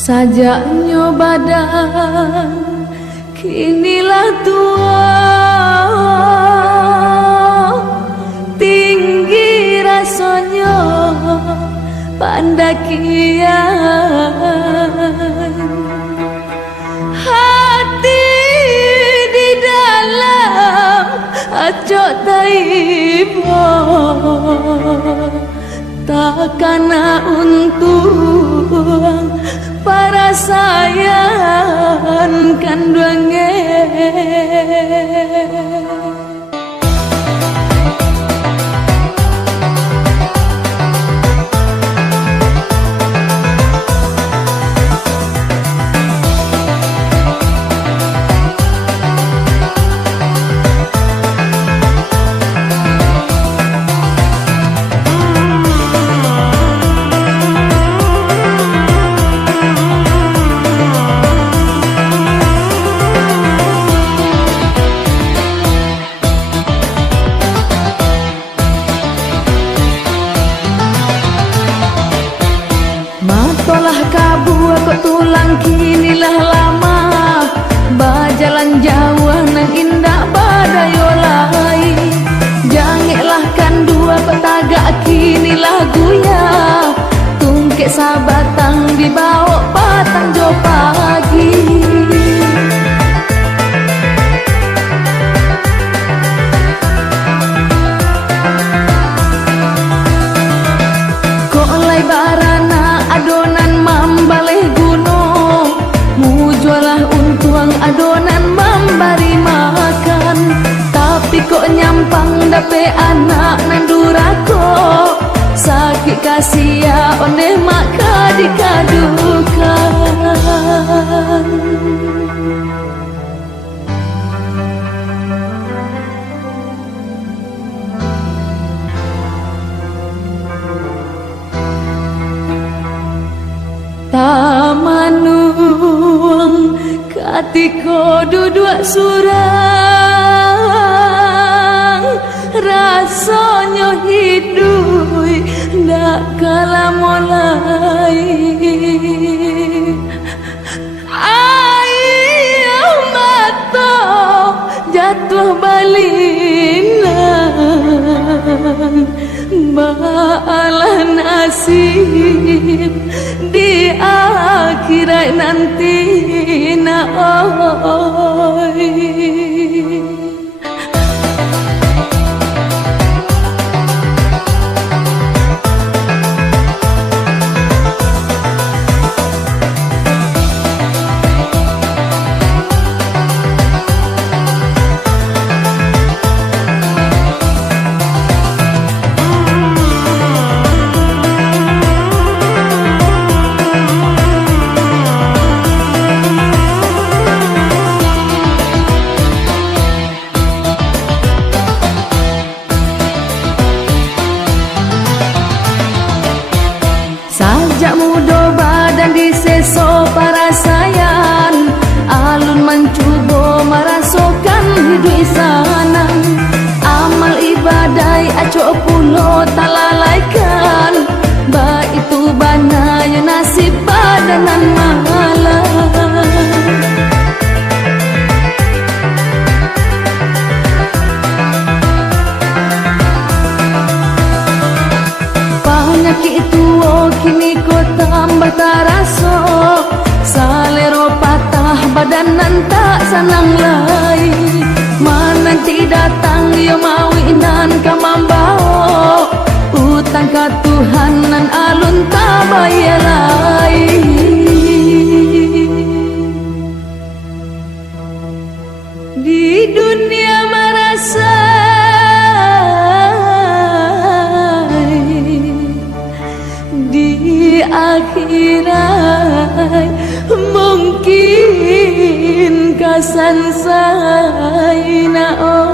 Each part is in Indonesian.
Sajaknya badan kinilah tua, tinggi rasanya pandakian. Hati di dalam acok taibo, takkan untung para sayang kandungan. Matolah kabu aku tulang kinilah lama, bajalan jauh nan indah badayolai. Jangiklah kan dua petagak kinilah guya, tungkek sabatang dibawa patang jo pagi. Kok lai barana adonan mambaleh gunung, mujualah untuang adonan membari makan. Tapi kok nyampang dape anak nandurako, sakit kasia oneh maka dikadukan. Tamanung katiko duduk surang, rasanya hidup ndak kalah mulai. Ayo mata jatuh balinan, baalah nasib di akhirat nanti na oi. Sajak muda badan diseso para sayan, alun mencuba merasakan hidup isanan. Amal ibadah acok pulo talalaikan, ba itu bana ya nasib badanan malam. Penyakit itu kini kau tambah taraso, salero patah badanan tak senang lai. Menanti datang yo mawinan kamambao, utang ka Tuhan nan alun tak bayar lai. Di dunia merasa di akhirat mungkin kasan saina oi.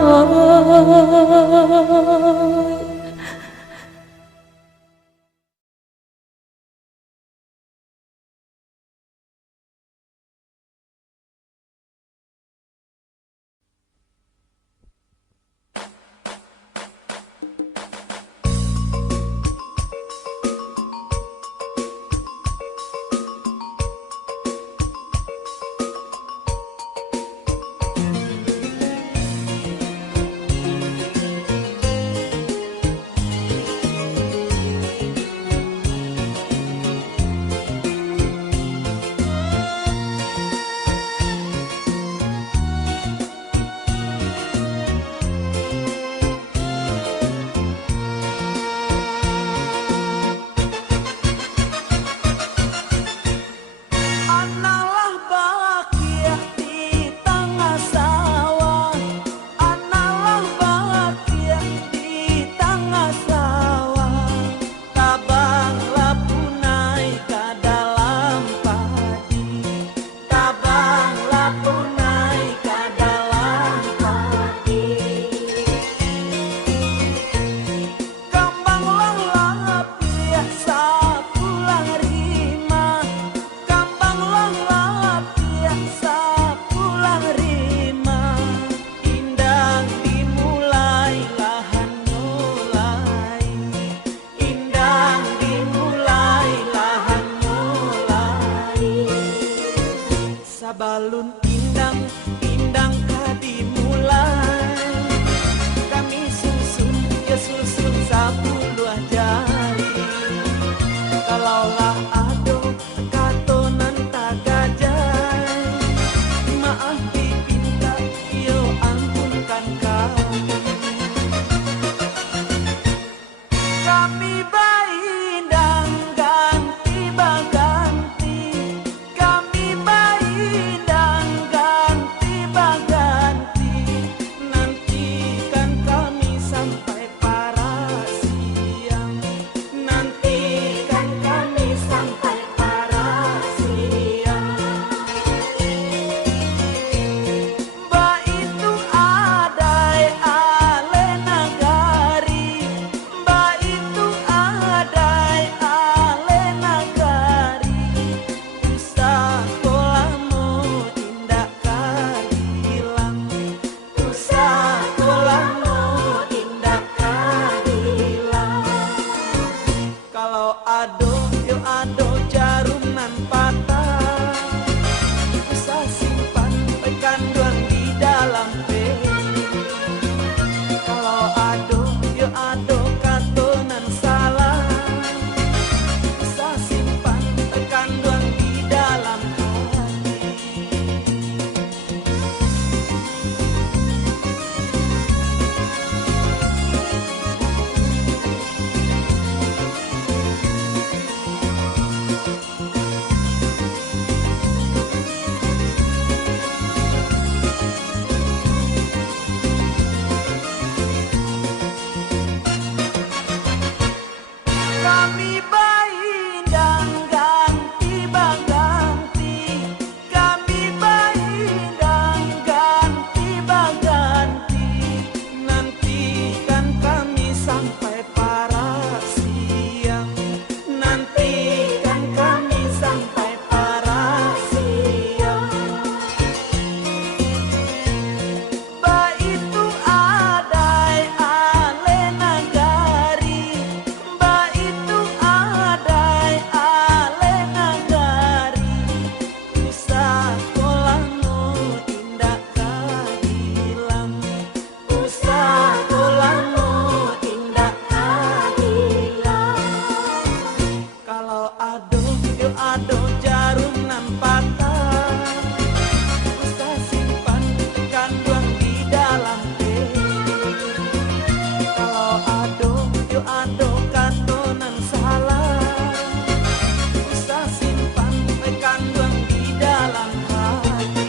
balun indang kadimulai kami susun ya susun 10 jari kalaulah ado katonan tagajai maaf dipinta yo ampunkan kami baindang ganti baganti kami baindang ganti baganti nantikan kami sampai para siang nantikan kami sampai para siang ba itu adai ale nagari ba itu adai ale nagari usaha kolamo tindak kadilang usaha kolamo tindak kadilang kalau ado yo ado jarum nan patah usah simpan pekanduan di dalam peci kalau ado yo ado katonan salah usah simpan pekanduan di dalam hati kami baindang ganti baganti kami baindang ganti baganti nantikan kami sampai para siang nantikan kami sampai para siang ba itu adai ale nagari ba itu adai ale nagari usaha kolamo tindak kadilang usaha kolamo tindak kadilang kalau ado yo ado jarum nan patah usah simpan kandang di dalam peci kalau ado yo ado katonan salah usah simpan kandang di dalam hati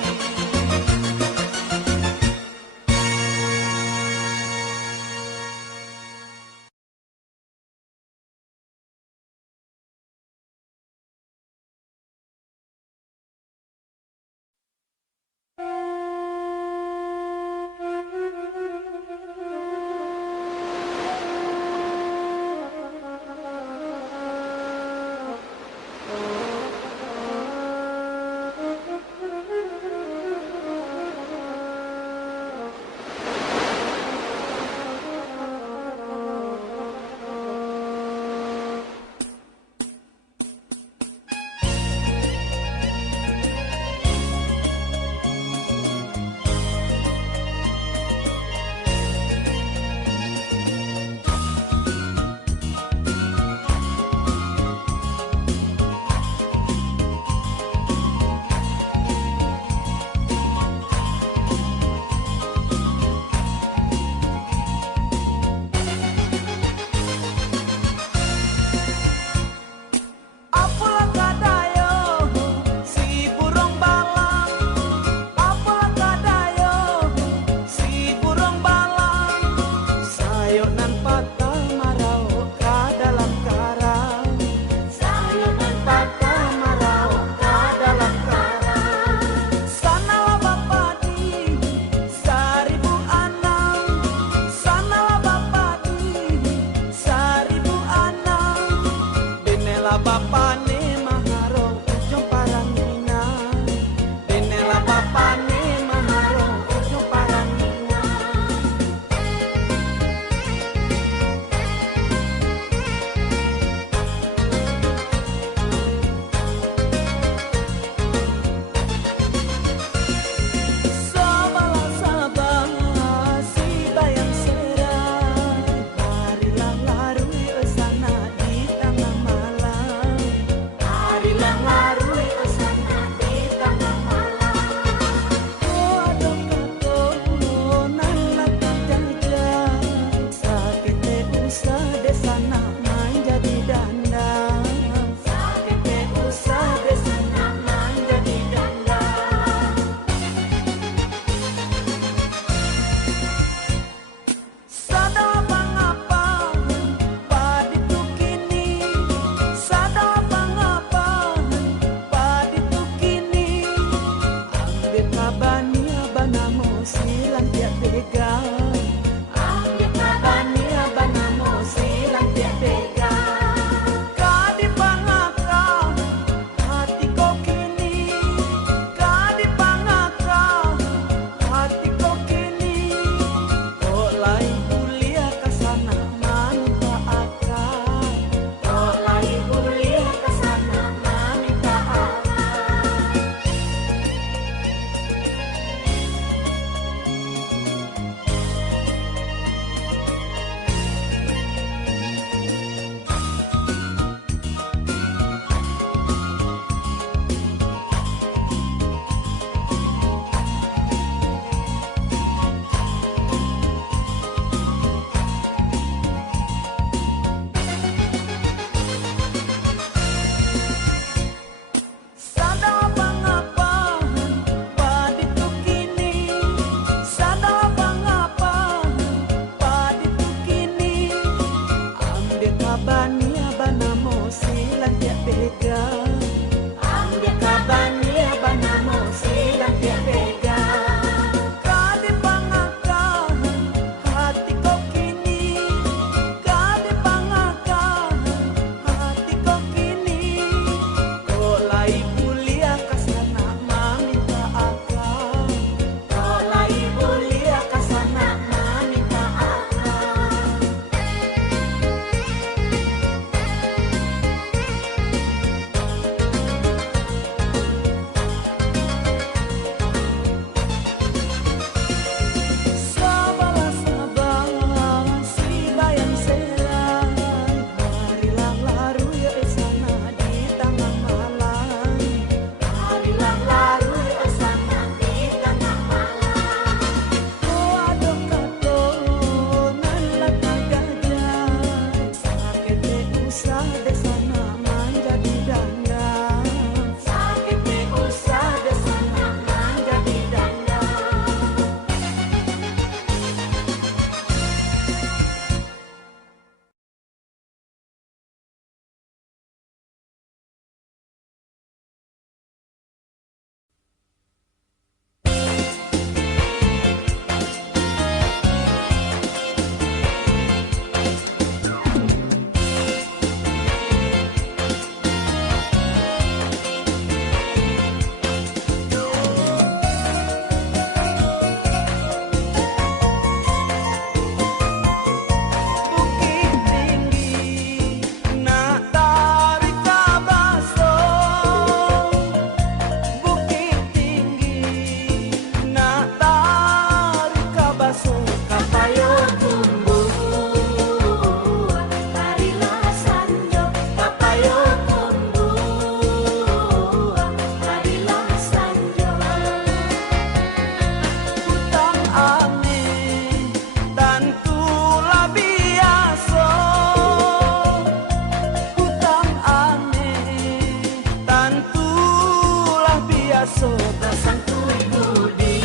baso basang kui budi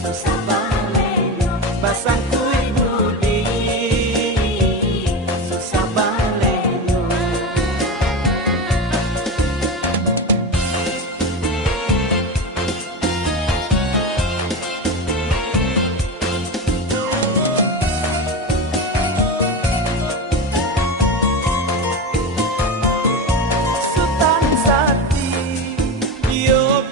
susah baleno basang kui budi susah baleno Sultan Sati yo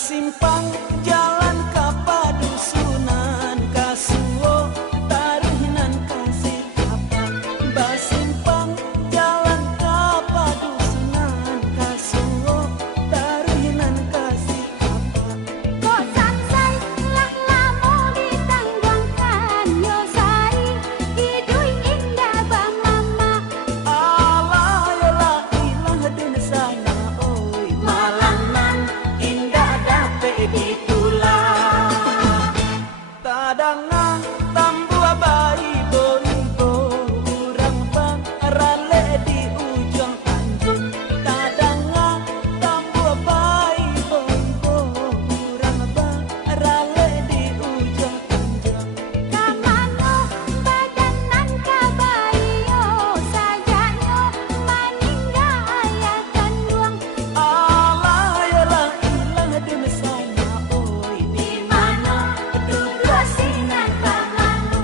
Simpang jalan ke padusunan kasuo taruhinan kasih kapan basimpang jalan ke padusunan kasuo taruhinan kasih kapan Kok samsai lah lamo ditanggangkan yo sari hidui indah ba mama Allah ya la ilah dun sana oi malanan indah dape gitulah tadanga tambua bayi bonbo urang bang rale di ujung tanjung tadanga tambua bayi bonbo urang bang rale di ujung tanjung kamano badanan kabayo sajanyo maningga ayah kandung Allah ya la ilah dun sana oi di mana duduk sinan kamanu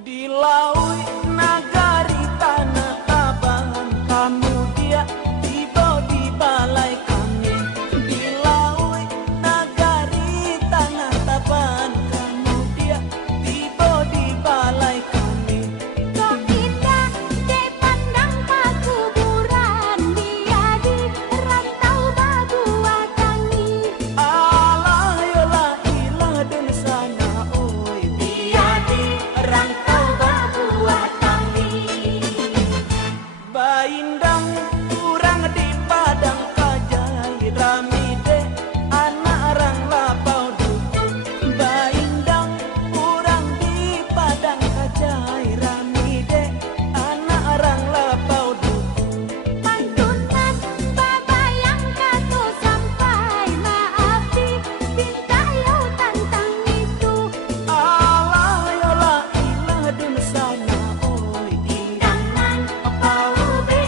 di laut nagari tanah taban kamu dia tiba di balai kami di laut nagari tanah taban kamu dia tiba di balai kami kok indah dek pandang pakuburan dia di rantau babua kami Allah ya la ilah dan sana oi dia di rantau babua kami baindang kurang di padang kajai ramide anak orang lapau dukun baindang kurang di padang kajai ramide anak orang lapau dukun pantunan baba yang katu sampai maafi pinta yo tantang itu Allah ya la ilah dun sana oi indangan pau be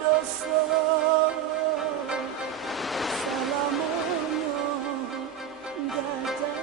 dosa salamanya gajah.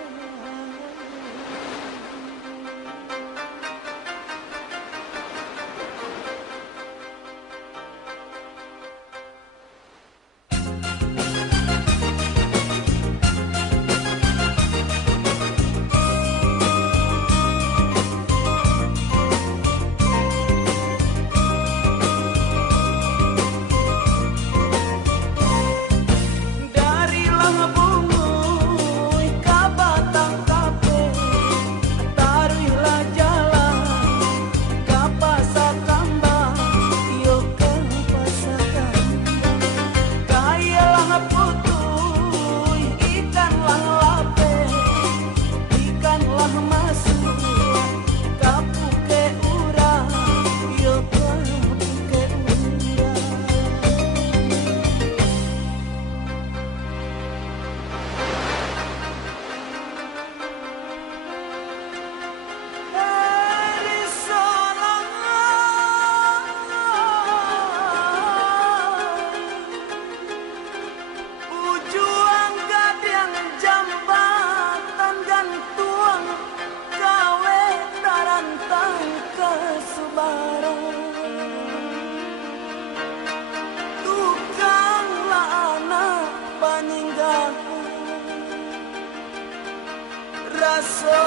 Rasa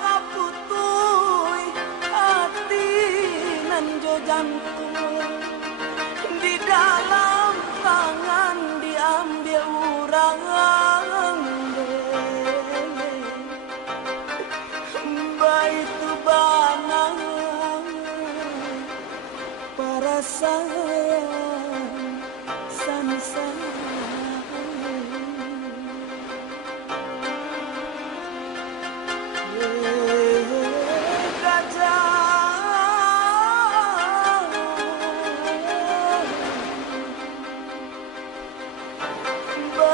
kaputui hati nan jo jantung di dalam tangan diambil urang baitu banang para sayang san-san.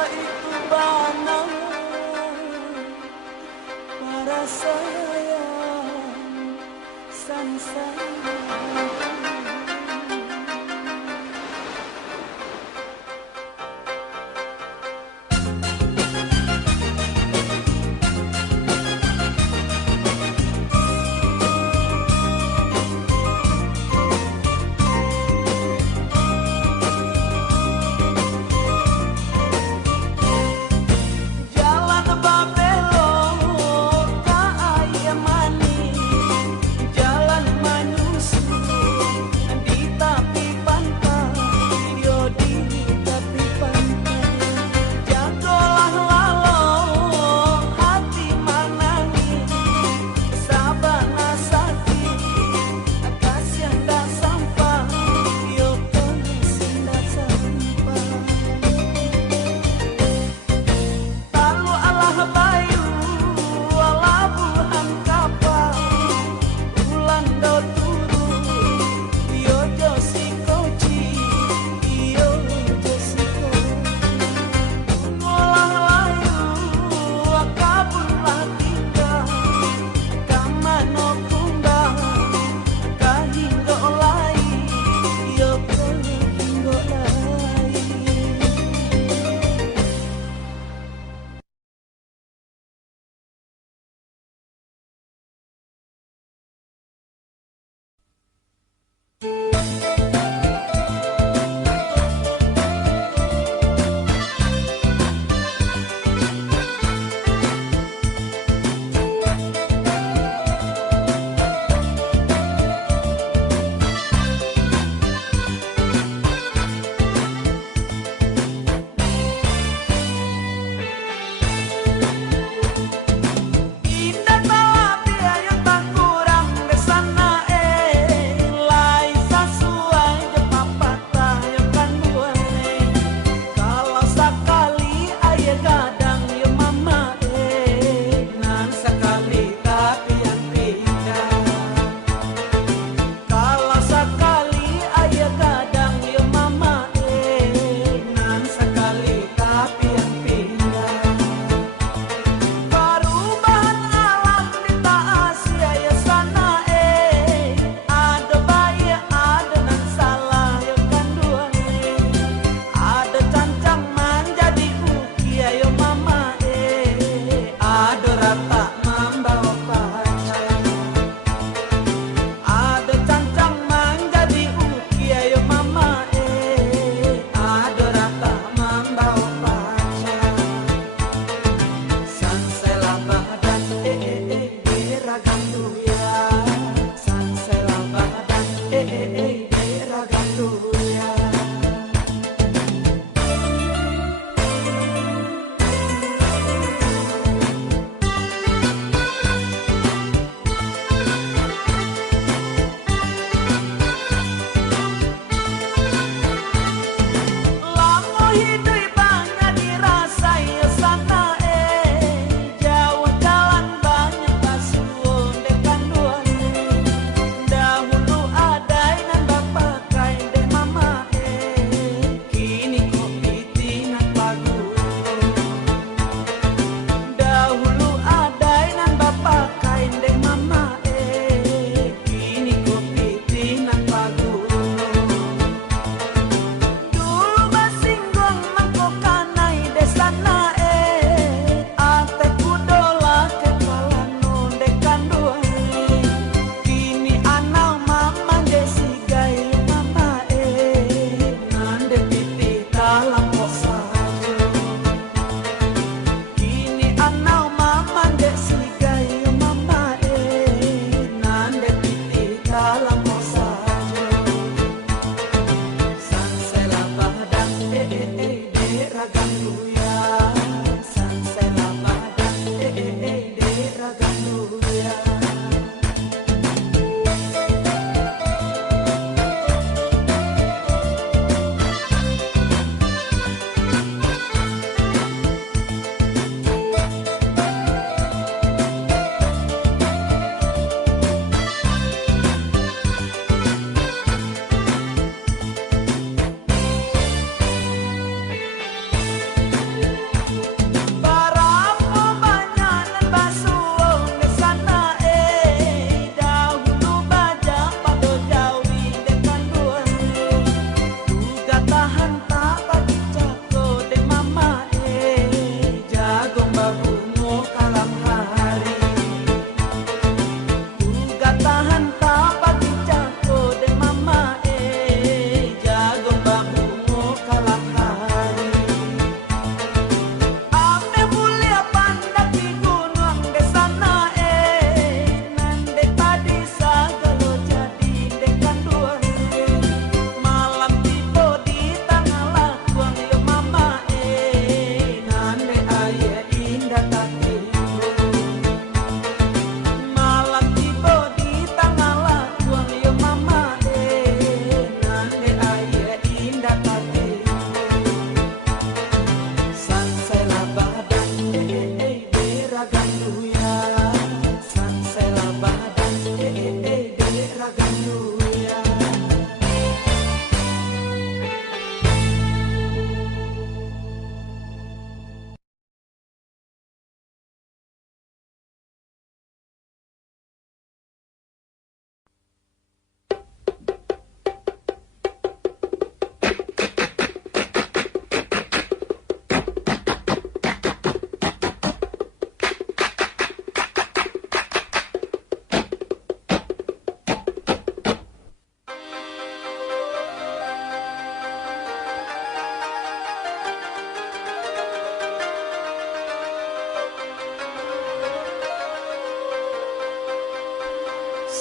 Itu banang para sayang san-san. Jalan manusia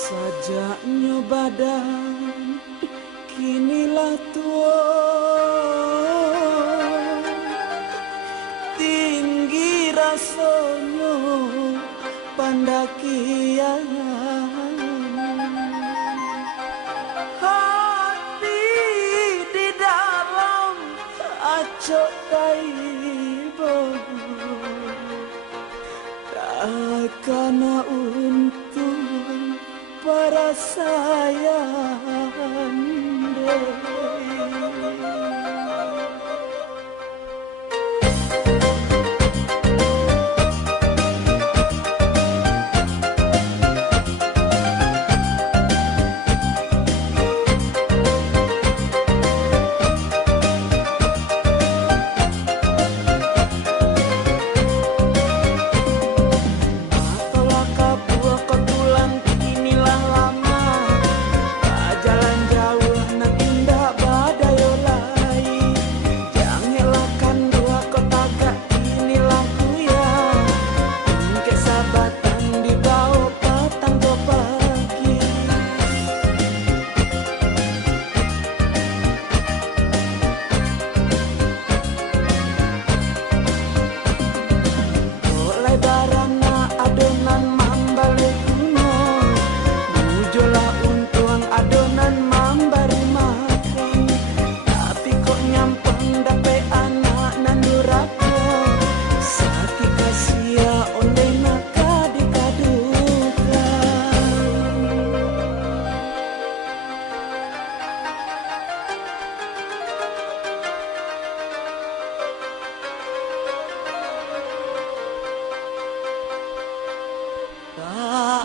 Sajaknya badan kinilah tua, tinggi rasanya pandakian. Hati di dalam acok taibo, takkan untung para sayang deh.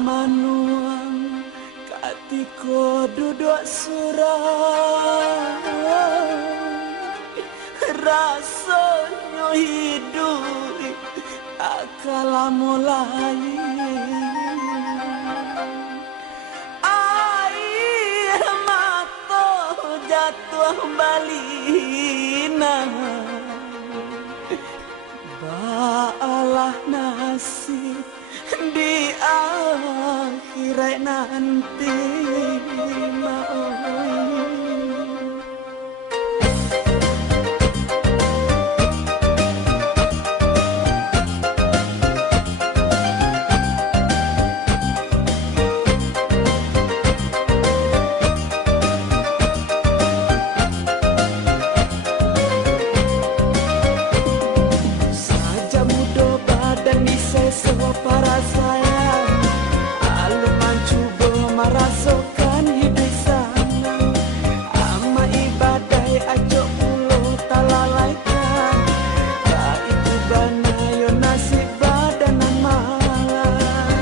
Manuang katiko duduk surah, rasanya hidup akala mulai. Air mata jatuh balina, baalah nasib di akhirat nanti mau. Saja muda badan diseso para sayang, alun mencoba merasakan hidup sana. Ama ibadai ajak pulau talalaikan, tak itu banayo nasib badanan malam.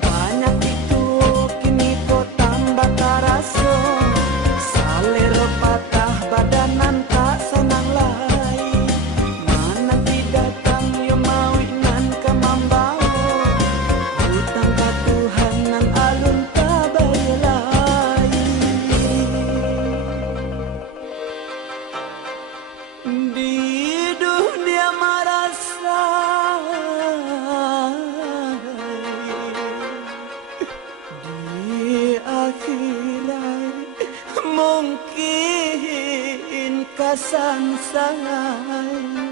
Banyak itu kini kau tambah karaso, salero patah badanan tak senang lai. Mana tidak datang yo mau inan ke mambao, hutang ka Tuhan nan alun tak bayulai. Di dunia marasa, di akhirat mungkin kasan sangai.